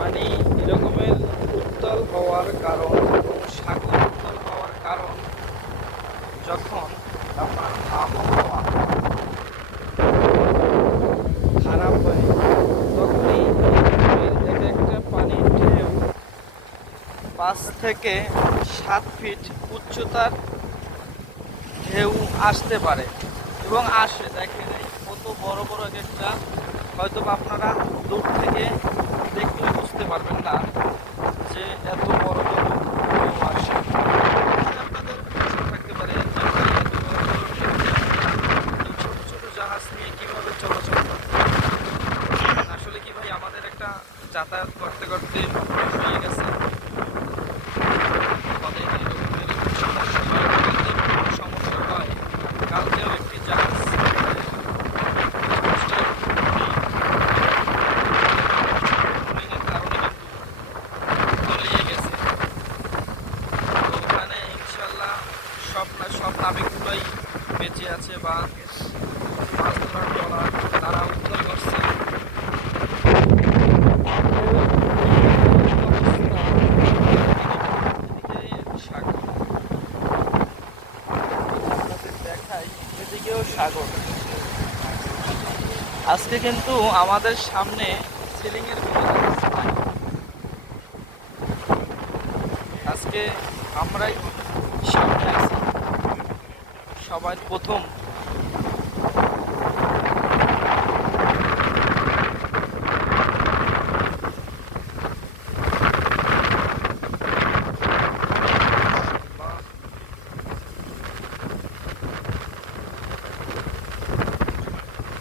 পানি এরকমের উত্তাল হওয়ার কারণ, সাগর উত্তাল হওয়ার কারণ যখন আপনার আবহাওয়া খারাপ হয় তখনই এক একটা পানির ঢেউ 5 থেকে 7 ফিট উচ্চতার ঢেউ আসতে পারে এবং আসে। দেখেন এই কত বড় বড় এক একটা, হয়তো বা আপনারা দূর থেকে দেখলে বুঝতে পারবেন না যে এত বড় বড় ঢেউ আসে। আপনাদের প্রশ্ন থাকতে পারে যে ভাই এত বড় বড় ঢেউ এই ছোট ছোট জাহাজ নিয়ে কিভাবে চলাচল করে। আসলে কি ভাই, আমাদের একটা যাতায়াত করতে করতে অভ্যাস হয়ে গেছে। আমাদের এরকমের সমস্যা হয়, কালকে সমস্যা হয়। কালকেও একটি জাহাজ কারণে কিন্তু তলিয়ে গেছে। তো ওখানে ইনশাল্লাহ সব নাবিকগুলোই বেঁচে আছে বা মাছ ধরার ট্রলার তারা উদ্ধার করছে। দেখাই এদিকেও সাগর। আজকে কিন্তু আমাদের সামনে সিলিং এর কোনো ব্যবস্থা নাই। আজকে আমরাই সামনে আছি সবার প্রথম।